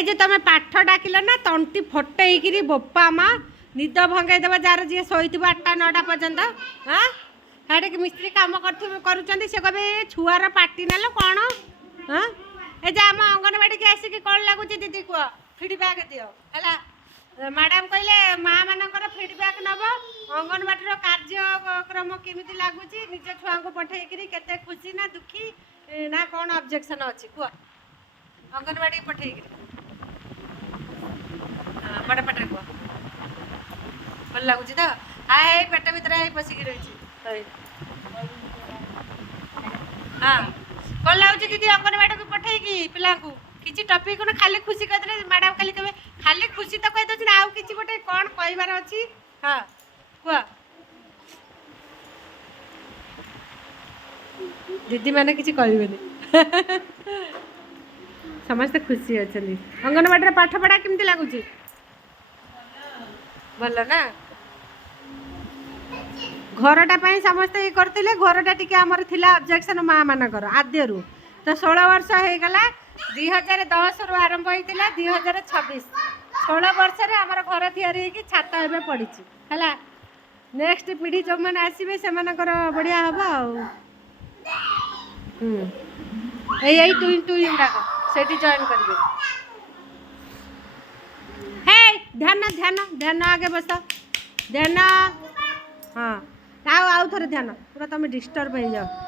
ए जे तुम पाठ डाकिल ना तंटी फटेकरी बोपा माँ निद भंगईदेव जार जी शोथ 8टा 9टा पर्यंत हाँ हेटे मिस्त्री कम कर कहे छुआर पार्टी ना कौन हाँ ए जे आम अंगनवाड़ी के आसिक कौन लगुच दीदी कह फीडबैक दियो है मैडम कहले माँ मानकर फीडबैक नब अंगनवाड़ी कार्यक्रम केमी लगुच निज छुआ को पठेकरी केते खुशी ना दुखी ना कौन ऑब्जेक्शन अच्छी कह अंगनवाड़ी पठेकरी बड़े पेटे कह भल लगुच तो हाय पेट भीतर पशिक रही हाँ कौन लगुच दीदी अंगनवाड़ी को पठेगी पिला किसी टॉपिक न खाली खुशी कहते मैडम खाली कहे खाली खुशी तो कही दे आउ कि गोटे कौन कहबार अच्छी हाँ कह दीदी मैंने किसी कहबे समस्ते खुशी अच्छा अंगनवाड़ी पाठ पढ़ा केमती लगुच भल ना घरटा समस्ते ये करते घरटा टी आमर थिला ऑब्जेक्शन माँ मानकर आद्यरू तो 16 वर्ष हो गला 2010 रु आरंभ होता 2026 16 वर्ष आमर घर तैयारी होगी छात एवं पड़ी है नेक्स्ट पीढ़ी जो मैंने आसवे से बढ़िया हम आई टुई टुई गुड़ाक से जॉइन करेंगे हे ध्यान ध्यान ध्यान आगे बस ध्यान हाँ आउ थे ध्यान पूरा तुम डिस्टर्ब हो जाओ